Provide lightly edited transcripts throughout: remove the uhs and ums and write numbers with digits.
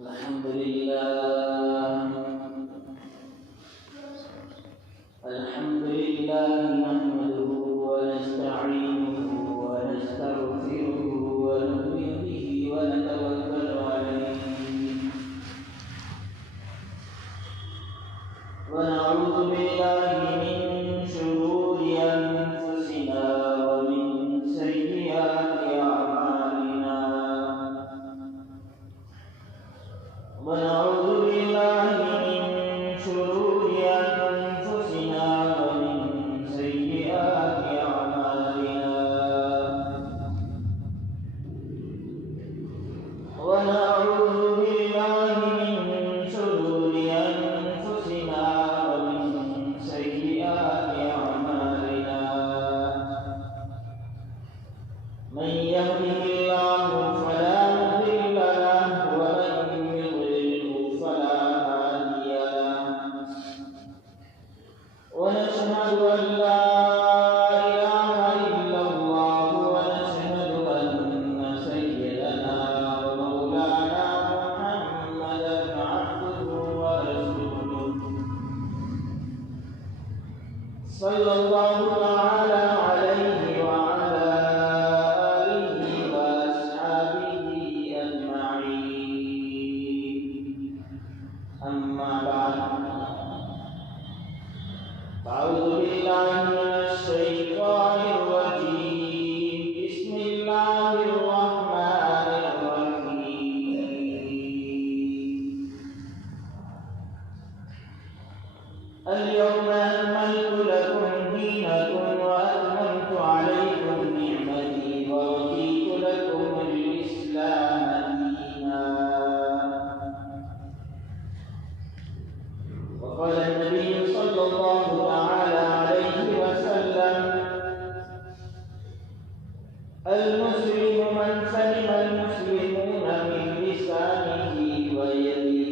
الحمد لله نحمده ونستعينه ونستغفره ونؤمن به ونتوكل عليه ونعوذ بالله من شرور أنفسنا ومن سيئات أعمالنا ونعوذ بالله من شرور أنفسنا ومن سيئات أعمالنا ونعوذ بالله من شرور أنفسنا ومن سيئات أعمالنا من يهده الله فلا مضل له ومن يضلله فلا هادي له ونشهد أن لا إله إلا الله ونشهد أن سيدنا ومولانا محمدا عبده ورسوله صلى الله تعالى عليه وعلى آله وأصحابه أجمعين أما بعد أعوذ بالله من الشيطان الرجيم بسم الله الرحمن الرحيم اليوم أكملت لكم دينكم وأتممت عليكم نعمتي ورضيت لكم الإسلام دينا وقال النبي صلى الله تعالى عليه وسلم المسلم من سلم المسلمون من لسانه ويده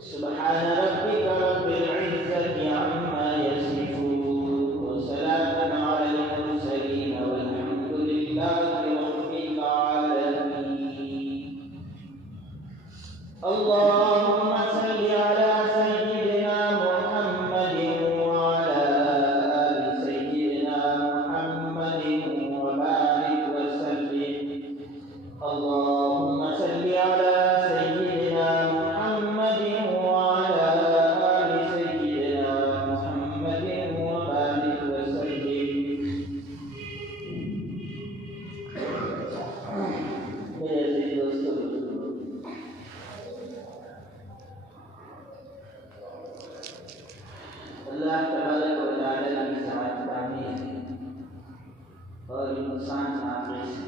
سبحان ربك رب العزة عما يصفون وسلام على المرسلين والحمد لله رب العالمين اللهم صل على سيدنا محمد وعلى آل سيدنا محمد وبارك وسلم اللهم صل على سيدنا محمد وعلى آل سيدنا محمد وبارك وسلم میرے عزیز دوستو اللہ تبارک و تعالی کی ذات کامل ہے اور انسان ناقص ہے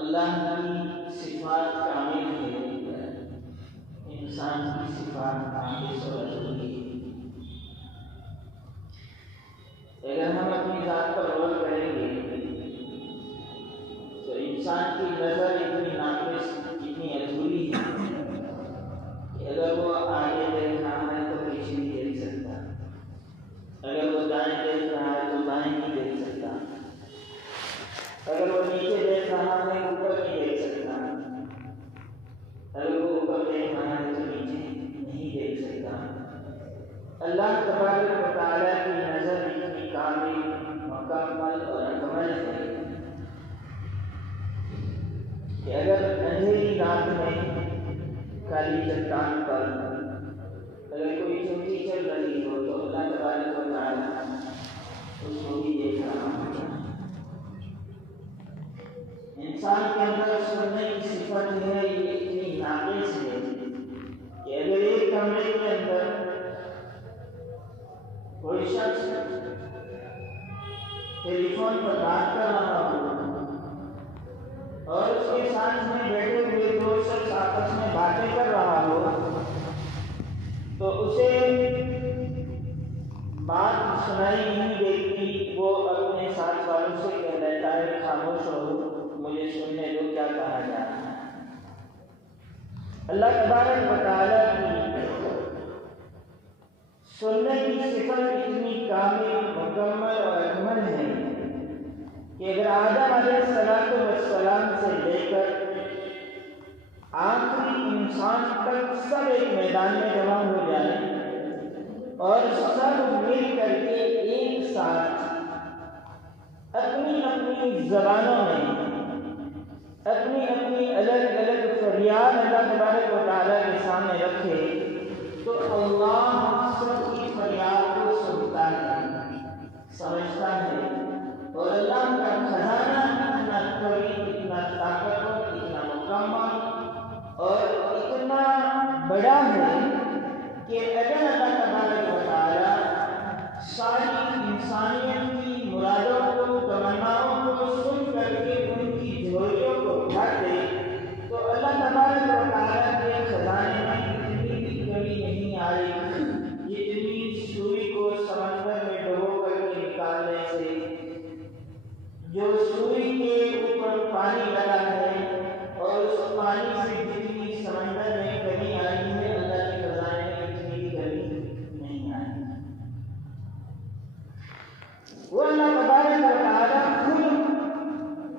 اللہ کی صفات کامل ہے انسان کی صفات ناقص اور ادھوری ہے اگر ہم اپنی ذات پر غور کریں گے تو انسان کی نظر اتنی ناقص اتنی ادھوری ہے کہ اگر وہ آگے دیکھ رہا ہے تو پیچھے نہیں دیکھ سکتا اگر وہ دائیں دیکھ رہا ہے تو بائیں نہیں دیکھ سکتا اگر وہ نیچے دیکھ رہا ہے اوپر نہیں دیکھ سکتا اگر وہ اوپر دیکھ رہا ہے تو نیچے نہیں دیکھ سکتا اللہ تبارک و تعالیٰ کی نظر اتنی کامل مکمل اور اکمل ہے کہ اگر اندھیری رات میں کالی چٹان پر اگر کوئی چوٹی چل رہی ہو تو اللہ تبارک و تعالیٰ اس کو بھی دیکھ رہا ہوگا انسان کے اندر سننے کی صفت ہے یہ اتنی ناقص ہے کہ اگر ایک کمرے کے اندر کوئی شخص ٹیلی فون پر بات کر رہا ہو اور اس کے ساتھ میں بیٹھے ہوئے دو شخص آپس میں باتیں کر رہا ہو تو اسے بات سنائی نہیں دیتی وہ اپنے ساتھ والوں سے کہہ دیتا ہے خاموش ہو مجھے سننے دو کیا کہا جا رہا ہے اللہ تبارک و تعالیٰ کی سننے کی صفت اتنی کامل مکمل اور اکمل ہے کہ اگر آدم علیہ السلام سے لے کر آخری انسان تک سب ایک میدان میں جمع ہو جائیں اور سب مل کر کے ایک ساتھ اپنی اپنی زبانوں میں اپنی اپنی الگ الگ فریاد اللہ تبارک و تعالیٰ کے سامنے رکھے تو اللہ سب کی فریاد کو سنتا ہے، سمجھتا ہے، اور اللہ کا خزانہ اتنا قوی، اتنا طاقتور، اتنا مکمل اور اتنا بڑا ہے کہ اگر اللہ تبارک و تعالیٰ ساری انسانیت کی مرادوں کو، تمناؤں کو سن کر کے ان کی جھولیوں کو بھر دے تو اللہ تبارک و تعالیٰ کے خزانے میں اتنی بھی کمی نہیں آئے جتنی سوئی کو سمندر میں ڈبو کر کے نکالنے سے جو سوئی کے اوپر پانی لگا ہے اور اس پانی سے جتنی سمندر میں کمی آئی ہے اللہ کے خزانے میں اتنی بھی کمی نہیں آئی۔ وہ اللہ تبارک و تعالیٰ خود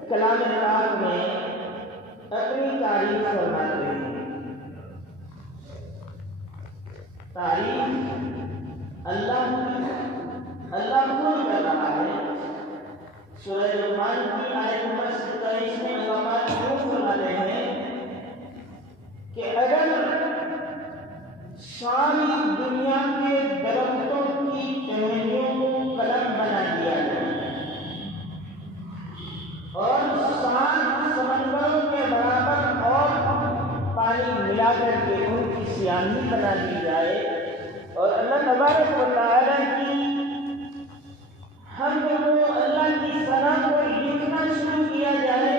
کلام پاک میں اپنی تعریف فرماتے ہیں۔ تعریف اللہ خود کر رہا ہے۔ سورہ لقمان کی آیت نمبر 27 میں اللہ پاک یوں فرماتے ہیں کہ اگر ساری دنیا کے درختوں کی ٹہنیوں کو قلم بنا دیا جائے اور 7 سمندروں کے برابر اور پانی ملا کر کے ان کی سیاہی بنا دی جائے اور اللہ تبارک و تعالیٰ کی حمد کو، اللہ کی ثنا کو لکھنا شروع کیا جائے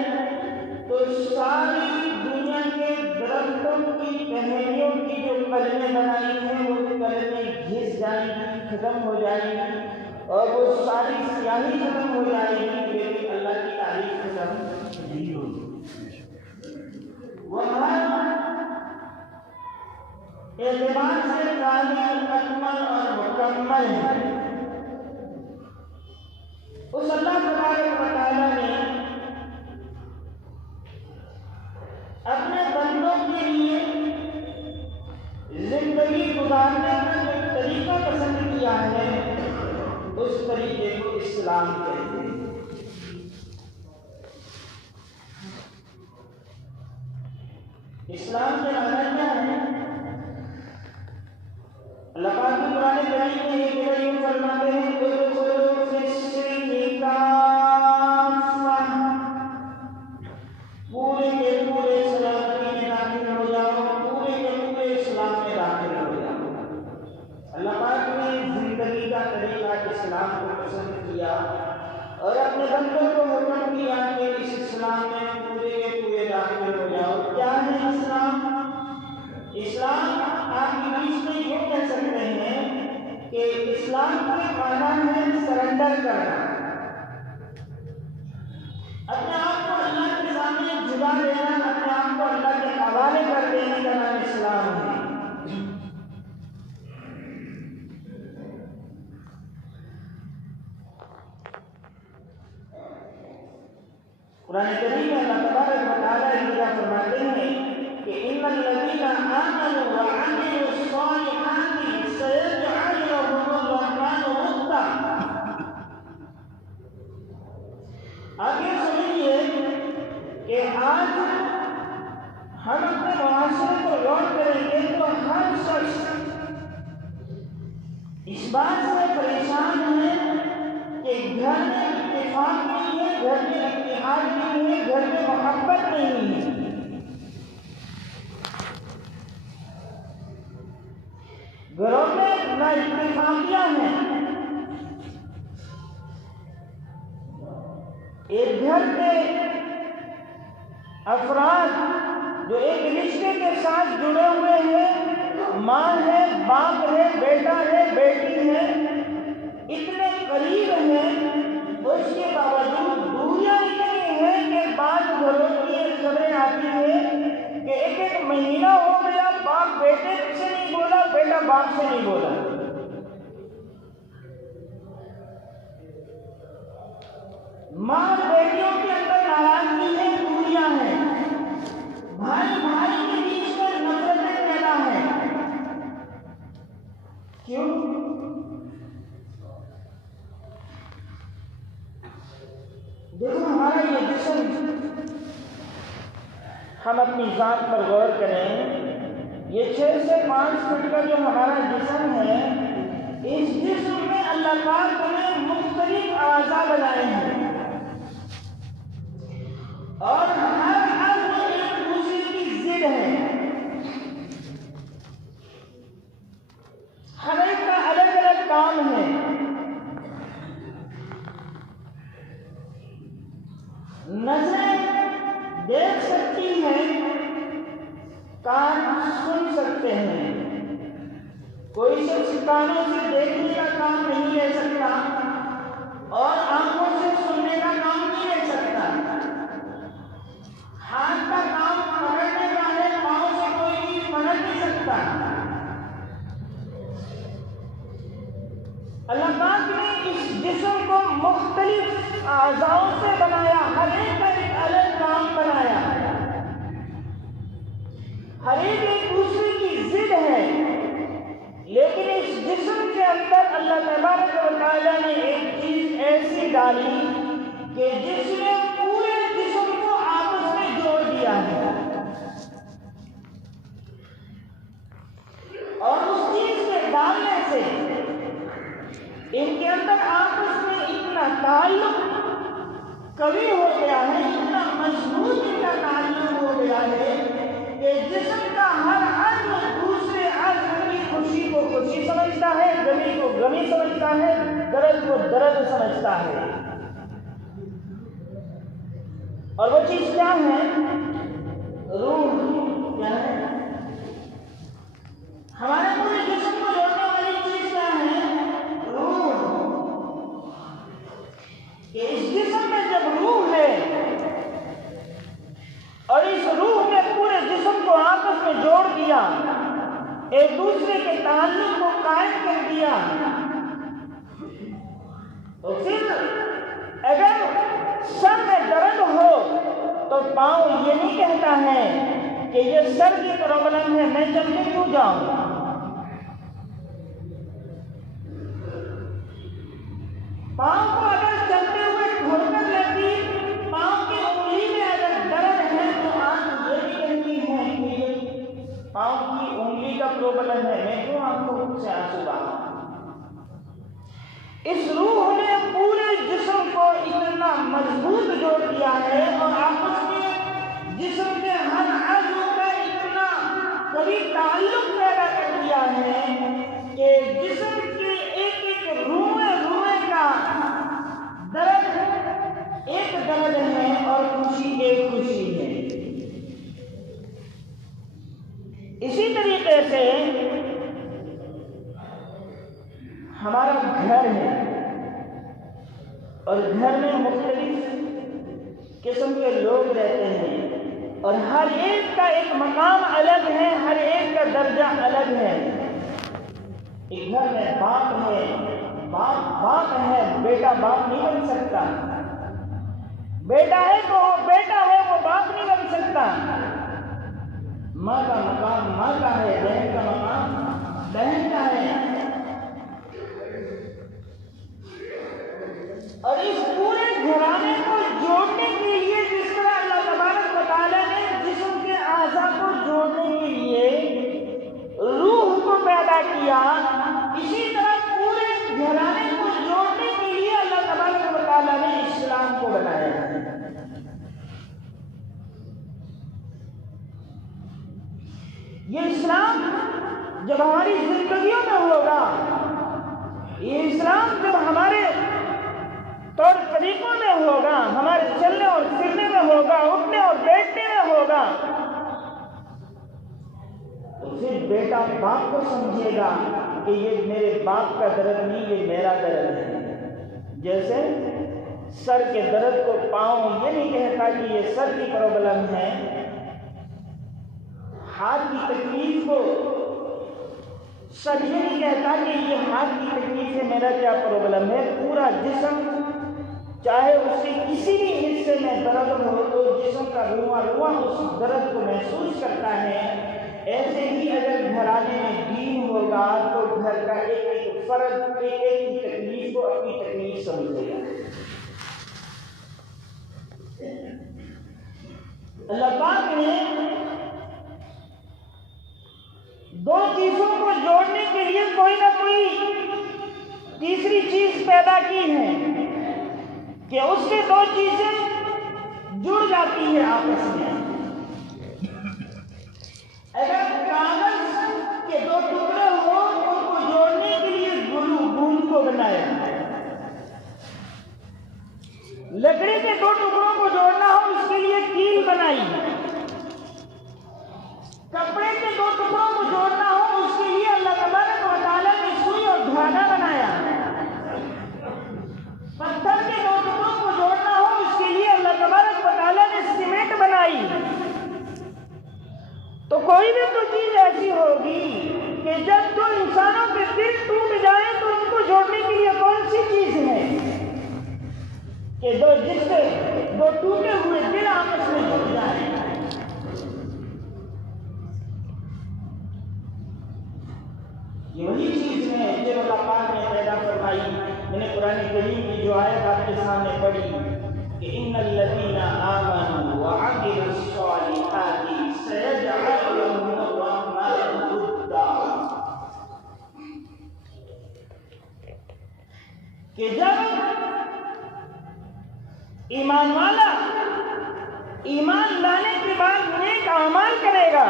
تو ساری دنیا کے درختوں کی ٹہنیوں کی جو قلمیں بنائی ہیں وہ قلمیں گھس جائیں گی، ختم ہو جائیں گی اور وہ ساری سیاہی ختم ہو جائے گی، لیکن اللہ کی تعریف ختم نہیں ہوگی۔ وہ ہر اعتبار سے کامل، اکمل اور مکمل ہے۔ اس اللہ تبارک و تعالیٰ نے اپنے بندوں کے لیے زندگی گزارنے کا جو طریقہ پسند کیا ہے اس طریقے کو اسلام کہتے ہیں۔ اسلام کے معنی کیا ہے؟ اللہ پاک کی قرآن کریم میں ایک جگہ یوں فرماتے ہیں ادخلوا فی السلم کافہ، پورے کے پورے اسلام میں داخل ہو جاؤ، پورے کے پورے اسلام میں داخل ہو جاؤ۔ اللہ پاک نے زندگی کا طریقہ اسلام کو پسند کیا اور اپنے بندوں کو حکم دیا کہ اس اسلام میں پورے کے پورے داخل ہو جاؤ۔ کیا ہے اسلام؟ اسلام آپ انگلش میں یہ کہہ سکتے ہیں کہ اسلام کے معنی ہے سرنڈر کرنا، اپنے آپ کو اللہ کے سامنے جھکا دینا، اپنے آپ کو اللہ کے حوالے کر دینے کا نام اسلام ہے۔ قرآن کریم میں اللہ تبارک و تعالیٰ یہ فرماتے ہیں کہ ان الذین آمنوا وعملوا الصالحات سيجعل لهم الرحمن ودا۔ آگے سنیے کہ آج ہم اپنے معاشرے کو غور کریں گے تو ہر شخص اس بات سے پریشان ہے کہ گھر میں اتفاق نہیں ہے، گھر میں اتحاد نہیں ہے، گھر میں محبت نہیں ہے۔ گھروں میں نہ اتفاقیاں ہیں۔ ایک گھر کے افراد جو ایک رشتے کے ساتھ جڑے ہوئے ہیں، ماں ہے، باپ ہے، بیٹا ہے، بیٹی ہے، اتنے قریب ہیں، اس کے باوجود دوریاں اتنی ہیں کہ بعض گھروں کی یہ خبریں آتی ہیں کہ ایک مہینہ ہو گیا باپ بیٹے سے نہیں بولا، بیٹا باپ سے نہیں بولا۔ ماں بیٹیوں کے اندر ناراضگی ہے، دوریاں ہیں، بھائی بھائی کے بیچ میں نفرتیں پیدا ہیں. کیوں؟ دیکھو ہمارا یہ جسم، ہم اپنی ذات پر غور کریں. یہ 6 سے 5 فٹ کا جو ہمارا جسم ہے، اس جسم میں اللہ پاک نے مختلف اعضاء بنائے ہیں، اور ہر عضو ایک دوسرے کی ضد ہے. ہر ایک کا الگ الگ کام ہے. نظریں دیکھ سکتی ہیں، کان سن سکتے ہیں. کوئی شخص کانوں سے دیکھنے کا کام نہیں لے سکتا اور آنکھوں سے سننے کا کام نہیں لے سکتا. ہاتھ کا کام پکڑنے کا ہے، پاؤں سے کوئی چیز پکڑ نہیں سکتا. اللہ پاک نے اس جسم کو مختلف اعضاؤں سے بنایا، ہر ایک کا ایک الگ کام بنایا، ہر ایک دوسرے کی ضد ہے. لیکن اس جسم کے اندر اللہ تبارک و تعالیٰ نے ایک چیز ایسی ڈالی کہ جس نے پورے جسم کو آپس میں جوڑ دیا ہے. اور اس چیز کے ڈالنے سے ان کے اندر آپس میں اتنا تعلق قوی ہو گیا ہے، اتنا مضبوط ان کا تعلق ہو گیا ہے کہ جسم کا ہر عضو دوسرے عضو کی خوشی کو خوشی سمجھتا ہے، غمی کو غمی سمجھتا ہے، درد کو درد سمجھتا ہے. اور وہ چیز کیا ہے؟ روح. کیا ہے؟ ہمارے پورے جسم کو جوڑنے والی چیز کیا ہے؟ روح. کہ اس جسم میں جب روح ہے اور اس روح نے پورے جسم کو آپس میں جوڑ دیا، ایک دوسرے کے تعلق کو قائم کر دیا، تو پھر اگر سر میں درد ہو تو پاؤں یہ نہیں کہتا ہے کہ یہ سر کی پرابلم ہے، میں چل کے کیوں جاؤں. پاؤں کو اگر چلتے ہوئے ٹھوکر لگی، پاؤں کی انگلی میں اگر درد ہے تو آنکھ یہ بھی کہتی ہے کہ پاؤں کی انگلی کا پرابلم ہے، میں کیوں آنکھوں سے آنسو بہاؤں. اس روح نے پورے جسم کو اتنا مضبوط جوڑ دیا ہے اور آپس میں جسم کے ہر عضو کا اتنا قوی تعلق پیدا کر دیا ہے کہ جسم کے ایک ایک روئے کا درد ایک درد ہے اور خوشی ایک خوشی ہے. اسی طریقے سے ہمارا گھر ہے، اور گھر میں مختلف قسم کے لوگ رہتے ہیں، اور ہر ایک کا ایک مقام الگ ہے، ہر ایک کا درجہ الگ ہے. ایک گھر میں باپ ہے، باپ ہے، بیٹا باپ نہیں بن سکتا. بیٹا ہے تو بیٹا ہے، وہ باپ نہیں بن سکتا. ماں کا مقام ماں کا ہے، بہن کا مقام بہن کا ہے. اور اس پورے گھرانے کو جوڑنے کے لیے جس طرح اللہ تبارک و تعالیٰ نے جسم کے اعضاء کو جوڑنے کے لیے روح کو پیدا کیا، اسی طرح پورے گھرانے کو جوڑنے کے لیے اللہ تبارک و تعالیٰ نے اسلام کو بنایا. یہ اسلام جب ہماری زندگیوں میں ہوگا، یہ اسلام جب ہمارے طور طریقوں میں ہوگا، ہمارے چلنے اور پھرنے میں ہوگا، اٹھنے اور بیٹھنے میں ہوگا، تو پھر بیٹا باپ کو سمجھے گا کہ یہ میرے باپ کا درد نہیں، یہ میرا درد ہے. جیسے سر کے درد کو پاؤں یہ نہیں کہتا کہ یہ سر کی پرابلم ہے، ہاتھ کی تکلیف کو سر یہ نہیں کہتا کہ یہ ہاتھ کی تکلیف ہے، میرا کیا پرابلم ہے. پورا جسم چاہے اس کے کسی بھی حصے میں درد ہو تو جسم کا رواں اس درد کو محسوس کرتا ہے۔ ایسے ہی اگر گھرانے میں دین ہوگا تو گھر کا ایک ایک فرد ایک ایک کی تکلیف کو اپنی تکلیف سمجھے گا۔ اللہ پاک نے دو چیزوں کو جوڑنے کے لیے کوئی نہ کوئی تیسری چیز پیدا کی ہے کہ اس سے دو چیزیں جڑ جاتی ہیں آپس میں۔ اگر کاغذ کے دو ٹکڑے ہوں ان کو جوڑنے کے لیے گوند کو بنایا، لکڑی کے دو ٹکڑوں کو جوڑنا ہو اس کے لیے کیل بنائی، کپڑے کے دو ٹکڑوں کو جوڑنا ہو اس کے لیے اللہ تبارک و تعالیٰ نے سوئی اور دھاگا بنایا، پتھر کے دو ٹکڑوں کو جوڑنا ہو اس کے لیے اللہ تبارک و تعالیٰ نے سیمنٹ بنائی۔ تو کوئی بھی تو چیز ایسی ہوگی کہ جب دو انسانوں کے دل ٹوٹ جائیں تو ان کو جوڑنے کے لیے کون سی چیز ہے کہ جس سے دو ٹوٹے ہوئے دل آپس میں جڑ جائیں۔ یہ وہی چیز ہے جو اللہ پاک نے پیدا فرمائی۔ میں نے قرآن کریم کی جو آیت آپ کے سامنے پڑھی کہ ان الذین آمنوا وعملوا الصالحات سیجعل لهم الرحمن ودا، کہ جب ایمان والا ایمان لانے کے بعد نیک اعمال کرے گا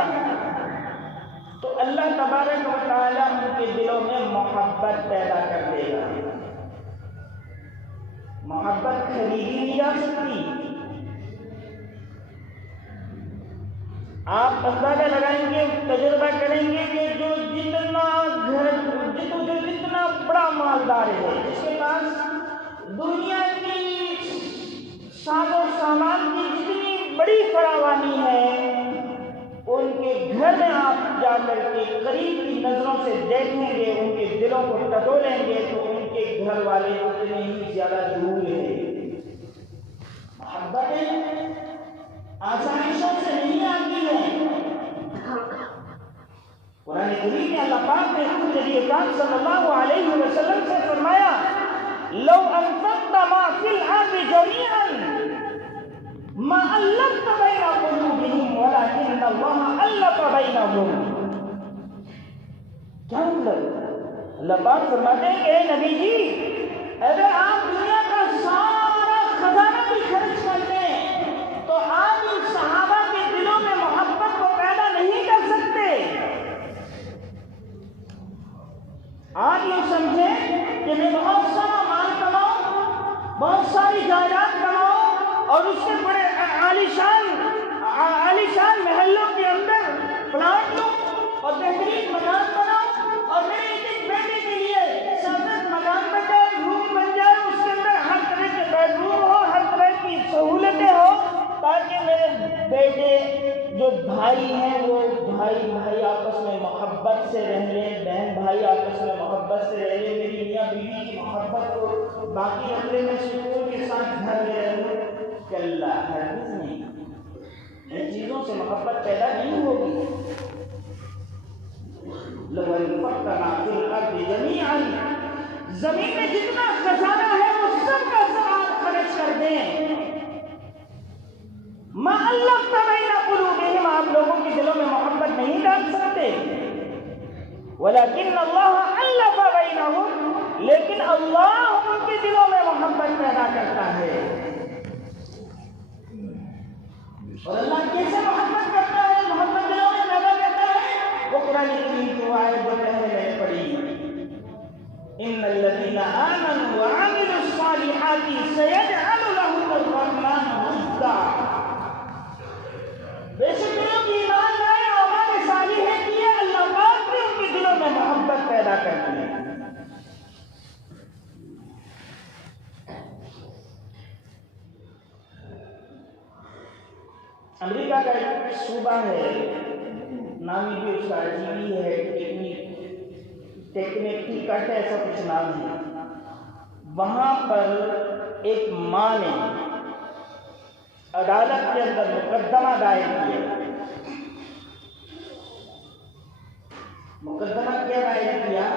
تو اللہ تبارک و تعالیٰ ان کے دلوں میں محبت پیدا کر دے گا۔ محبت خریدی نہیں جا سکتی۔ آپ اندازہ لگائیں گے، تجربہ کریں گے کہ جو جتنا بڑا مالدار ہے، جس کے پاس دنیا کی ساز و سامان کی جتنی بڑی فراوانی ہے، ان کے گھر میں آپ جا کر کے قریب کی نظروں سے دیکھیں گے، ان کے دلوں کو ٹٹولیں گے تو ان کے گھر والے اتنے ہی زیادہ دور ہیں۔ محبتیں آسائشوں سے نہیں آتی ہیں۔ قرآن کریم میں اللہ پاک نے خود نبی پاک صلی اللہ علیہ وسلم سے فرمایا لو انفقت ما فی الارض جميعا ما الفت بین قلوبہم ولکن اللہ الف بینہم۔ کیا مطلب؟ اللہ پاک فرماتے ہیں کہ اے نبی جی، اگر آپ دنیا کا سارا خزانہ بھی خرچ کر دیں تو آپ ان صحابہ کے دلوں میں محبت کو پیدا نہیں کر سکتے۔ آپ یہ سمجھیں کہ میں بہت سارا مال کماؤں، بہت ساری جائیداد کماؤں اور اس سے بڑے عالیشان محلوں کے اندر پلاٹ لوں اور بہترین مکان بناؤں اور میرے ایک بیٹے کے لیے سبز مکان بن جائے، روم بن جائے، اس کے اندر ہر طرح کے بیڈ روم ہو، ہر طرح کی سہولتیں ہو، تاکہ میرے بیٹے جو بھائی ہیں وہ بھائی آپس میں محبت سے رہ لیں، بہن بھائی آپس میں محبت سے رہ لیں، میری میاں بیوی کی محبت کو باقی رکھ لیں، میں سکون کے ساتھ گھر میں رہوں۔ کہ اللہ ہرگز نہیں، ان چیزوں سے محبت پیدا نہیں ہوگی۔ لو انفقت ما فی الارض جمیعا، زمین میں جتنا خزانہ ہے وہ سب کا سب آپ خرچ کر دیں، ما الفت بین قلوبہم، آپ لوگوں کے دلوں میں محبت نہیں ڈال سکتے، ولکن اللہ الف بینہم، لیکن اللہ ان کے دلوں میں محبت پیدا کرتا ہے۔ اور اللہ کیسے محبت کرتا ہے، محبت دلوں میں پیدا کرتا ہے؟ وہ قرآن کریم کی آیت جو پہلے میں نے پڑھی، ان الذین آمنوا وعملوا الصالحات سیجعل لهم الرحمن ودا، بے شک جو ایمان لائے اعمال صالحہ کیے، اللہ پاک نے ان کے دلوں میں محبت پیدا کر دی۔ امریکہ کا ایک صوبہ ہے، نامی بھی اس کا عجیبی ہے، ٹیکنیکٹی کٹ ایسا کچھ نام ہے، وہاں پر ایک ماں نے عدالت کے اندر مقدمہ دائر کیا۔ مقدمہ کیا دائر کیا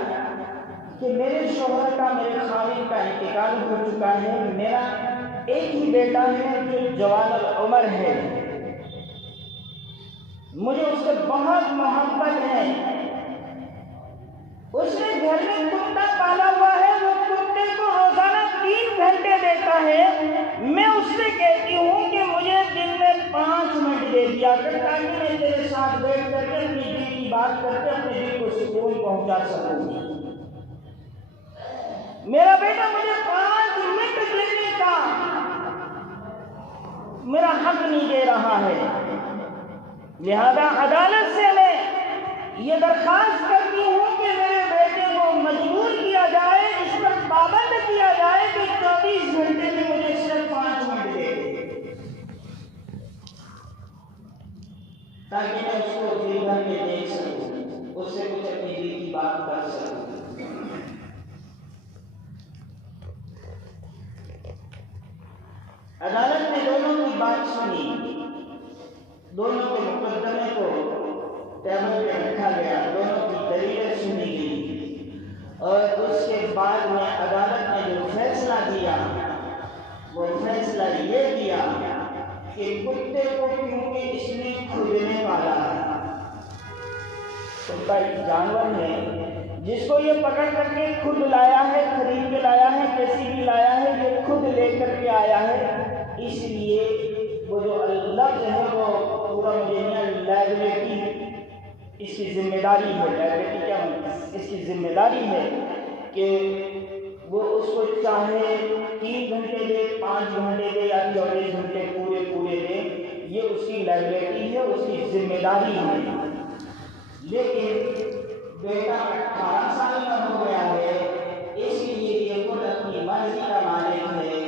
کہ میرے شوہر کا، میرے خاوند کا انتقال ہو چکا ہے، میرا ایک ہی بیٹا ہے جو جوان العمر ہے، مجھے اس سے بہت محبت ہے، اس نے گھر میں کتا پالا ہوا ہے، وہ کتے کو روزانہ 3 گھنٹے دیتا ہے، میں اس سے کہتی ہوں کہ مجھے دن میں 5 منٹ دے دیا کر تاکہ میں تیرے ساتھ بیٹھ کر کے اپنی دل کی بات کر کے اپنے دل کو سکون پہنچا سکوں۔ میرا بیٹا مجھے 5 منٹ دینے کا میرا حق نہیں دے رہا ہے، لہذا عدالت سے میں یہ درخواست کرتی ہوں کہ میرے بیٹے کو مجبور کیا جائے، اس پر پابند کیا جائے کہ 24 گھنٹے میں مجھے صرف 5 منٹ دے تاکہ میں اس کو دل بھر کے دیکھ سکوں، اس سے کچھ اپنی دل کی بات کر سکوں۔ عدالت نے دونوں کی بات سنی، دونوں کے مقدمے کو ٹیبل پہ رکھا گیا، دونوں کی دلیلیں سنی گئی، اور اس کے بعد میں عدالت نے جو فیصلہ دیا وہ فیصلہ یہ دیا کہ کتے کو کیونکہ اس نے کھودنے والا ہے، کتا ایک جانور ہے جس کو یہ پکڑ کر کے خود لایا ہے، خرید کے لایا ہے، کیسی بھی لایا ہے، یہ خود لے کر کے آیا ہے، اس لیے وہ جو لفظ ہے وہ پورا مجھے نہیں، لائبلٹی اس کی ذمہ داری ہے، لائبلٹی کیا اس کی ذمہ داری ہے کہ وہ اس کو چاہے 3 گھنٹے دے، 5 گھنٹے دے یا 24 گھنٹے پورے دے، یہ اس کی لائبلٹی ہے، اس کی ذمہ داری ہے۔ لیکن بیٹا 18 سال کا ہو گیا ہے، اس لیے یہ خود اپنی مرضی کا مالک ہے،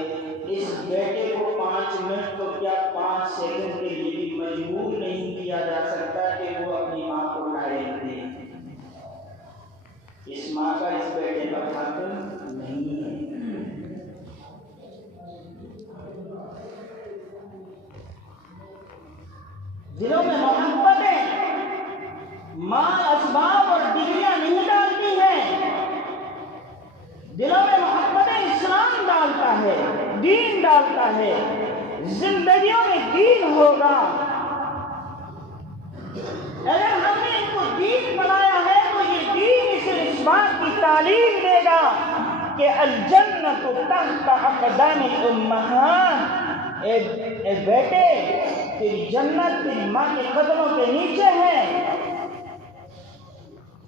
اس بیٹے کو 5 منٹ کو کیا 5 سیکنڈ کے لیے بھی مجبور نہیں کیا جا سکتا کہ وہ اپنی ماں کو ٹائم دے۔ اس ماں کا اس بیٹے پر حق نہیں ہے۔ دلوں میں محبت ہے، ماں اسباب اور ڈگریاں نہیں ڈالتی ہے، دلوں میں محبت اسلام ڈالتا ہے، دین ڈالتا ہے، زندگیوں میں دین ہوگا۔ اگر ہم نے ان کو دین بنایا ہے تو یہ دین اسے اس بات کی تعلیم دے گا کہ الجنت تحت اقدام الامہات، اے بیٹے تیری جنت تیری ماں کے قدموں کے نیچے ہے۔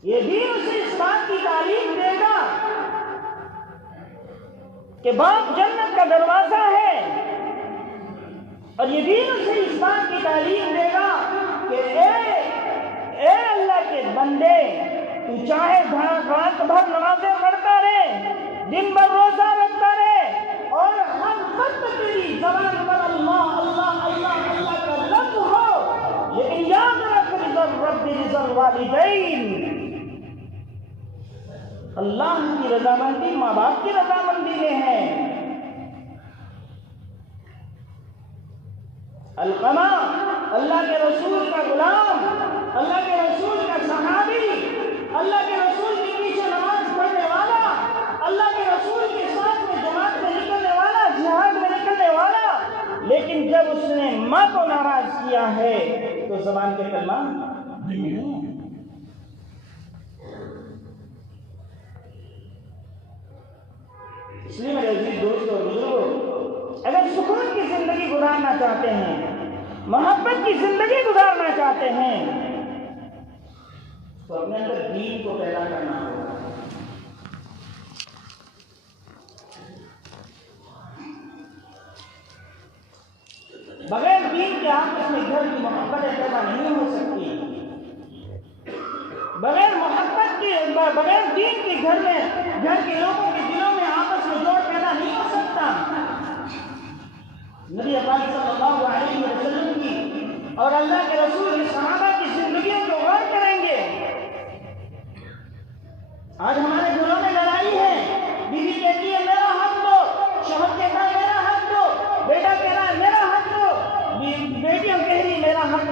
یہ دین اسے اس بات کی تعلیم دے گا کہ باپ جنت کا دروازہ ہے، اور یہ دین اسے اس بات کی تعلیم دے گا کہ اے اللہ کے بندے، تو چاہے رات بھر نمازیں پڑھتا رہے، دن بھر روزہ رکھتا رہے، اور ہر وقت تیری زبان پر اللہ اللہ اللہ اللہ کا لفظ ہو، لیکن یاد رکھ رضا الرب رضا الوالدین، اللہ کی رضامندی ماں باپ کی رضامندی میں ہے۔ علقمہ اللہ کے رسول کا غلام، اللہ کے رسول کا صحابی، اللہ کے رسول کے پیچھے نماز پڑھنے والا، اللہ کے رسول کے ساتھ میں جماعت میں نکلنے والا، جہاد میں نکلنے والا، لیکن جب اس نے ماں کو ناراض کیا ہے تو زبان کے کلمہ نہیں ہے۔ اس لیے میرے عزیز دوستو اور بزرگوں، اگر سکون کی زندگی گزارنا چاہتے ہیں، محبت کی زندگی گزارنا چاہتے ہیں، تو اپنے اندر دین کو پیدا کرنا ہوگا۔ بغیر دین کے آپس میں گھر کی محبتیں پیدا نہیں ہو سکتی، بغیر محبت کی، بغیر دین کے گھر میں، گھر کے لوگوں کے دلوں میں آپس میں جوڑ پیدا نہیں ہو سکتا۔ نبی پاک صلی اللہ علیہ وسلم کی اور اللہ کے رسول کی صحابہ کی زندگیوں کو غور کریں گے، آج ہمارے گھروں میں لڑائی ہے، بیوی کہتی ہے میرا حق دو، شوہر کہتا ہے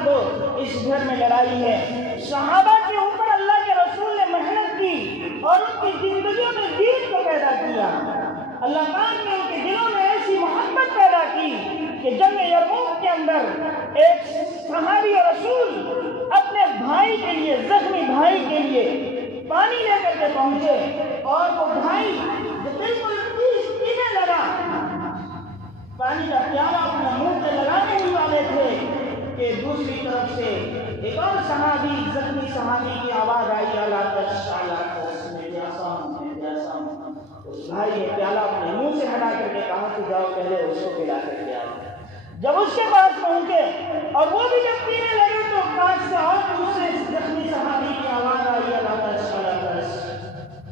تو اس گھر میں لڑائی ہے۔ صحابہ کے اوپر اللہ کے رسول نے محنت کی اور ان کی زندگیوں میں دین کو پیدا کیا۔ اللہ پاک نے ان کے دلوں میں ایسی محبت پیدا کی کہ جنگ یرموک کے اندر ایک صحابی رسول اپنے بھائی کے لیے، زخمی بھائی کے لیے پانی لے کر کے پہنچے اور وہ بھائی جو بالکل پینے لگا، پانی کا پیالہ اپنے منہ پہ لگانے ہی والے تھے کہ دوسری طرف سے ایک اور صحابی، زخمی صحابی کی آواز آئی، اللہ میں پیاسا ہوں، میں پیاسا ہوں۔ اس بھائی نے پیالہ اپنے منہ سے ہٹا کر کے کہا کہ جاؤ پہلے اس کو پلا کر کے آؤ۔ جب اس کے پاس پہنچے اور وہ بھی جب پینے لگے تو پاس سے اور دوسرے زخمی صحابی کی آواز آئی،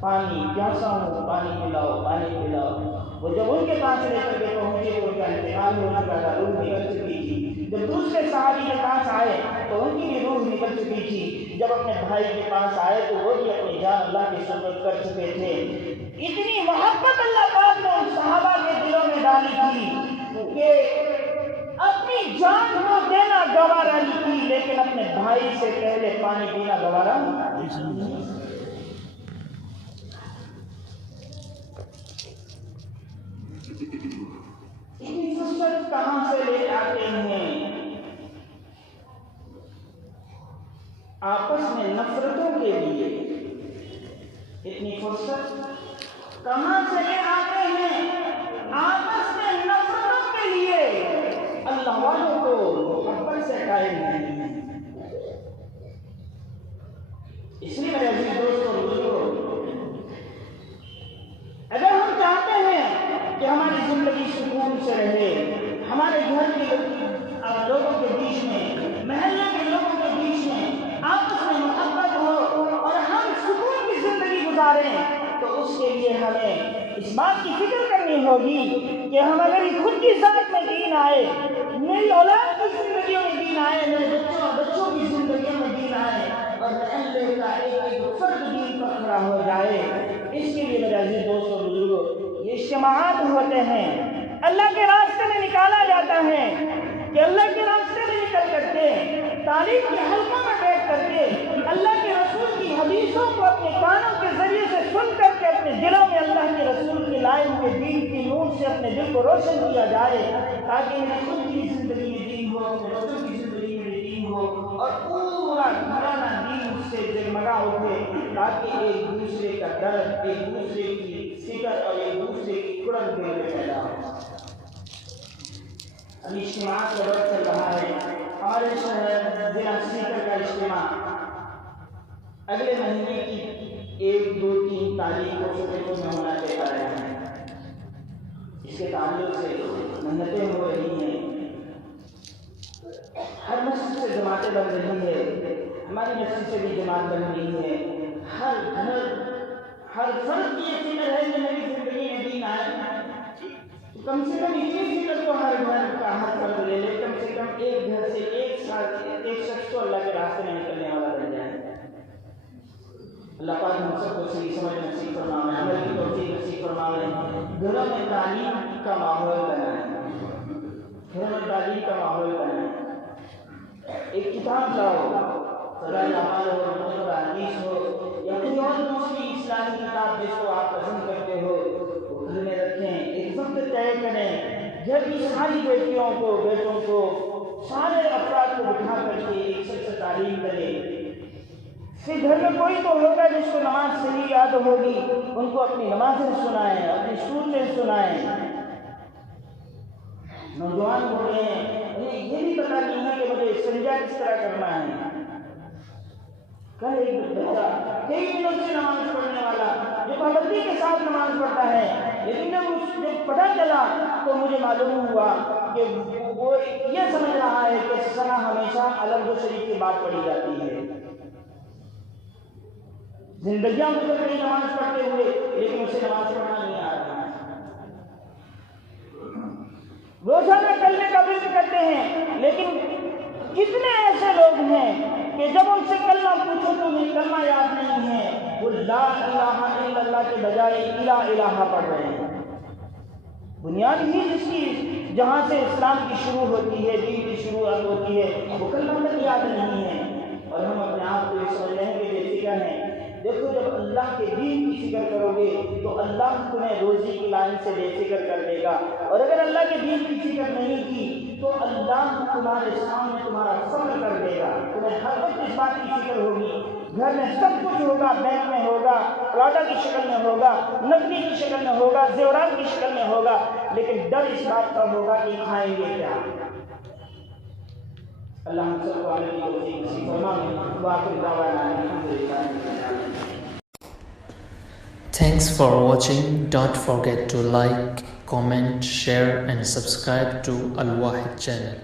پانی پیاسا ہوں، پانی پلاؤ، پانی پلاؤ۔ وہ جب ان کے پاس لے کر کے پہنچے تو ان کا انتقال ہو چکا تھا، روح نکل چکی تھی۔ جب دوسرے صحابی کے پاس آئے تو ان کی بھی روح نکل چکی تھی۔ جب اپنے بھائی کے پاس آئے تو وہ بھی اپنی جان اللہ کے سپرد کر چکے تھے۔ اتنی محبت اللہ پاک نے ان صحابہ کے دلوں میں ڈالی تھی کہ اپنی جان کو دینا گوارا نہیں کی، لیکن اپنے بھائی سے پہلے پانی پینا گوارا نہیں۔ اتنی فرصت کہاں سے لے آتے ہیں؟ آپس میں نفرتوں کے لیے اتنی فرصت کہاں سے لے آتے ہیں؟ آپس میں نفرتوں کے لیے اللہ والوں کو محبت سے قائل نہیں ہے۔ اس لیے میرے عزیز دوستوں بزرگوں، اگر ہم چاہتے ہیں کہ ہماری زندگی سکون سے رہے، ہمارے گھر کے لوگوں کے بیچ میں، محلے کے لوگوں کے بیچ میں آپس میں محبت ہو اور ہم سکون کی زندگی گزاریں، تو اس کے لیے ہمیں اس بات کی فکر کرنی ہوگی کہ میری خود کی ذات میں دین آئے، میری اولاد کی زندگیوں میں دین آئے، میرے بچوں کی زندگیوں میں دین آئے اور محلے کا ایک فرد دین پر کھڑا ہو جائے۔ اس کے لیے میرے عزیز دوستوں بزرگوں، یہ اجتماعات ہوتے ہیں، اللہ کے راستے میں نکالا جاتا ہے کہ اللہ کے راستے میں نکل کر کے، تعلیم کے حلقوں میں بیٹھ کر کے اللہ کے رسول کی حدیثوں کو اپنے کانوں کے ذریعے سے سن کر کے اپنے دلوں میں اللہ کے رسول کے لائے ہوئے دین کی نور سے اپنے دل کو روشن کیا جائے، تاکہ میری خود کی زندگی میں دین ہو، اپنے بچوں کی زندگی میں دین ہو اور پورا گھرانہ دین اس سے جگمگا اٹھے، تاکہ ایک دوسرے کا درد، ایک دوسرے کی فکر اور ایک دوسرے کی قرب دل میں پیدا ہو۔ ابھی اجتماعات کا وقت چل رہا ہے، ہمارے شہر ضلع سیکر کا اجتماع اگلے مہینے کی 1، 2، 3 تاریخ کو سپیٹوں میں ہونا طے پا رہے ہیں۔ اس کے تعلق سے محنتیں ہو رہی ہیں، ہر مسجد سے جماعتیں بن رہی ہے، ہماری مسجد سے بھی جماعت بن رہی ہے۔ ہر گھر، ہر فرد کی یہ فکر ہے کہ میری زندگی میں دین آئے، کم سے کم اتنی فکر تو ہر گھر کا ہر فرد لے لے، کم سے کم ایک گھر سے ایک شخص تو اللہ کے راستے میں نکلنے والا بن جائے۔ اللہ پاک ہم سب کو صحیح سمجھ نصیب فرمائے، عمل کی توفیق نصیب فرمائے۔ گھروں میں تعلیم کا ماحول بنائیں، گھروں میں تعلیم کا ماحول بنائیں۔ ایک کتاب لاؤ، فضائل اعمال ہو، مطلب حدیث ہو یا کوئی اور دوسری اسلامی کتاب جس کو آپ پسند کرتے ہو، وہ گھر میں رکھیں۔ ایک وقت طے کریں، گھر کی ساری بیٹیوں کو، بیٹوں کو، سارے افراد کو بٹھا کر کے ایک شخص تعلیم کرے۔ پھر گھر میں کوئی تو ہوگا جس کو نماز صحیح یاد ہوگی، ان کو اپنی نمازیں سنائیں، اپنی سنتیں سنائیں۔ نوجوان ہو رہے ہیں، انہیں یہ بھی پتا نہیں ہے کہ مجھے سجدہ کس طرح کرنا ہے۔ کل ایک بچہ کئی دنوں سے نماز پڑھنے والا جو پابندی کے ساتھ نماز پڑھتا ہے، لیکن جب پتہ چلا تو مجھے معلوم ہوا کہ وہ یہ سمجھ رہا ہے کہ سنا ہمیشہ الگ شریف کی بات پڑھی جاتی ہے۔ زندگیاں گزر گئی نماز پڑھتے ہوئے، لیکن اسے نماز پڑھنا نہیں آ رہا ہے۔ روزانہ کرنے کا ورد کرتے ہیں، لیکن کتنے ایسے لوگ ہیں کہ جب ان سے کلمہ پوچھو تو انہیں کلمہ یاد نہیں ہے، وہ لا الہ الا اللہ کے بجائے الہ الہ پڑھ رہے ہیں۔ بنیاد ہی جس کی جہاں سے اسلام کی شروع ہوتی ہے، دین کی شروعات ہوتی ہے، وہ کلمہ تک یاد نہیں ہے، اور ہم اپنے آپ کو یہ سمجھ رہے ہیں کہ بے فکر ہیں۔ دیکھو جب اللہ کے دین کی فکر کرو گے تو اللہ تمہیں روزی کی لائن سے بے فکر کر دے گا، اور اگر اللہ کے دین کی فکر نہیں کی تو اللہ تمہارے سامنے تمہارا فخر کر دے گا، تمہیں ہر وقت اس بات کی فکر ہوگی، گھر میں سب کچھ ہوگا، بینک میں ہوگا، پلاٹا کی شکل میں ہوگا، نقدی کی شکل میں ہوگا، زیورات کی شکل میں ہوگا، لیکن ڈر اس بات کا ہوگا کہ کھائیں گے کیا۔ اللہ ہم سب کو عمل کی توفیق نصیب فرمائے۔ وآخر دعوانا الحمدللہ رب العالمین۔ Thanks for watching. Don't forget to like, comment, share and subscribe to Al Wahid channel.